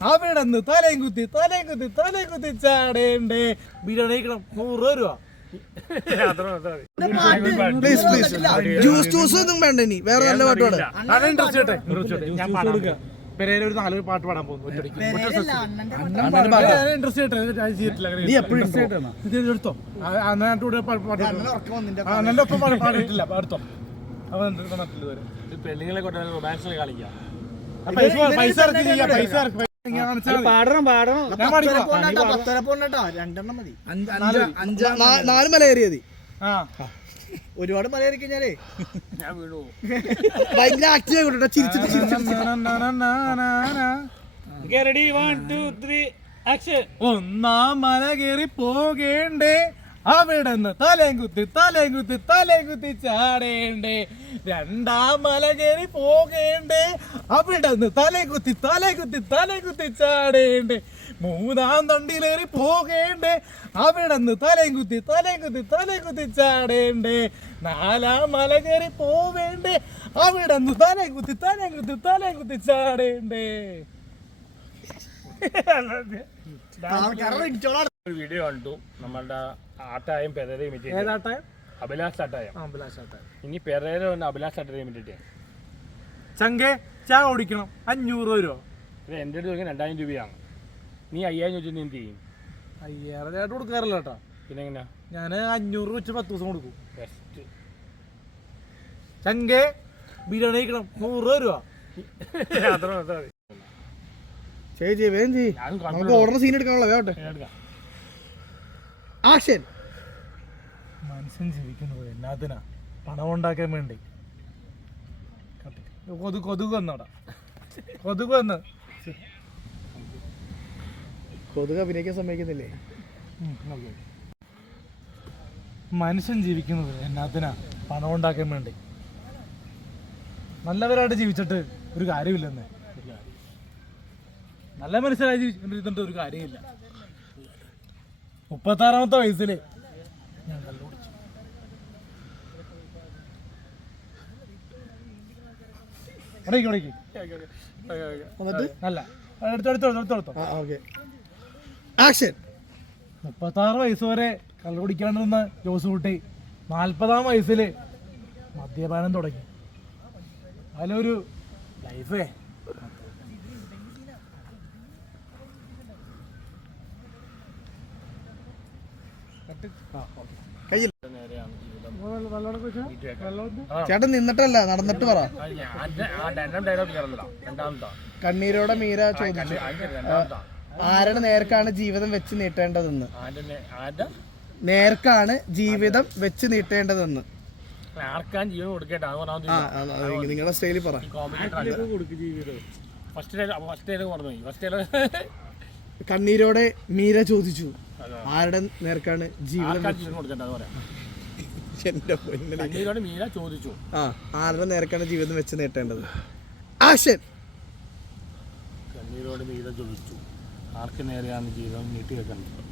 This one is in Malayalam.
അവിടെന്ന് തലയും കുത്തി ചാടേണ്ടേ. ബിരിയാണി കഴിക്കണം 100 രൂപ. ജ്യൂസ് ഒന്നും വേണ്ട, ഇനി വേറെ നല്ല പാട്ട് പാടാം. ഞാൻ പെരേര ഒരു 4 പാട്ട് പാടാൻ പോകുന്നു. എടുത്തോ അണ്ണന്റെ ഒപ്പം പാടിയിട്ടില്ല. എടുത്തോ പെണ്ണുങ്ങളെ കൊണ്ട് റൊമാൻസ് കളിക്കാം. പൈസ പാടണം 4 മല കയറിയതി. ഒരുപാട് മല കയറി കഴിഞ്ഞാലേ ഞാൻ വീണു. ഭയങ്കര ആക്റ്റീവ് ആയിക്കോട്ടെ. ചിരിച്ചിട്ട് ഒന്നാം മല കയറി പോകേണ്ടേ, അവിടെന്ന് തലയും കുത്തി ചാടേണ്ടേ. 2ാം മല കയറി പോകേണ്ടേ, അവിടെന്ന് തലയും കുത്തി ചാടേണ്ടേ. 3ാം തണ്ടിലേറി പോകേണ്ടേ, അവിടെന്ന് തലയും കുത്തി ചാടേണ്ടേ. 4ാം മല കയറി പോവേണ്ടേ, അവിടെന്ന് തലയും കുത്തി ചാടേണ്ടേ. ഒരു വീഡിയോ കണ്ടു നമ്മളുടെ ആട്ടായം പെരേരയും അഭിലാഷ് ആട്ടായം. ഇനി പെരേര വന്ന് അഭിലാഷ് ആട്ടായം ഇമിറ്റേറ്റ് ചങ്കെ ചാ ഓടിക്കണം 500 രൂപ. ഇത് എൻ്റെ അടുത്ത് ചോദിക്കാൻ 2000 രൂപയാണ്. നീ 5000 ചോദിച്ചാൽ എന്ത് ചെയ്യും? 5000 കൊടുക്കാറില്ല കേട്ടോ. പിന്നെ എങ്ങനെയാ? ഞാൻ 500 വെച്ച് 10 ദിവസം കൊടുക്കും. ബെസ്റ്റ്. ചങ്കെ ബിരിയാണി കഴിക്കണം 100 രൂപ. ഓർഡർ സീൻ എടുക്കാനുള്ള വേട്ടെ. ആക്ഷൻ. മനുഷ്യൻ ജീവിക്കുന്നത് എന്നാത്തിനാ? പണം ഉണ്ടാക്കാൻ വേണ്ടി. കൊതുക് വന്നോടാ, കൊതുക് അഭിനയിക്കാൻ സമ്മതിക്കുന്നില്ലേ? മനുഷ്യൻ ജീവിക്കുന്നത് എന്നാത്തിനാ? പണം ഉണ്ടാക്കാൻ വേണ്ടി. നല്ലവരായിട്ട് ജീവിച്ചിട്ട് ഒരു കാര്യമില്ലെന്നേ. നല്ല മനുഷ്യരായി ജീവിച്ചിട്ട് ഒരു കാര്യമില്ല. 36ാമത്തെ വയസ്സില് ഞാൻ കള്ളുകുടിച്ചു. നല്ല എടുത്തോ. 36 വയസ്സ് വരെ കള്ളു കുടിക്കാണ്ട് നിന്ന ജോസ് കുട്ടി 40ാം വയസ്സില് മദ്യപാനം തുടങ്ങി. അതിലൊരു ലൈഫേ. ചേട്ടൻ നിന്നിട്ടല്ല നടന്നിട്ട് പറ. കണ്ണീരോടെ മീര ചോദിച്ചു, ആരുടെ നേർക്കാണ് ജീവിതം വെച്ച് നീട്ടേണ്ടതെന്ന്. നേർക്കാണ് ജീവിതം വെച്ച് നീട്ടേണ്ടതെന്ന്. നിങ്ങളുടെ സ്റ്റൈലിൽ പറ. കണ്ണീരോടെ മീര ചോദിച്ചു, ആരുടെ നേർക്കാണ് ജീവിതം ആരുടെ നേർക്കാണ് ജീവിതം വെച്ച് നീട്ടേണ്ടത്. ആക്ഷൻ. കണ്ണീരോട് മീര ചോദിച്ചു, ആർക്ക് നേരെയാണ് ജീവിതം നീട്ടി വെക്കേണ്ടത്.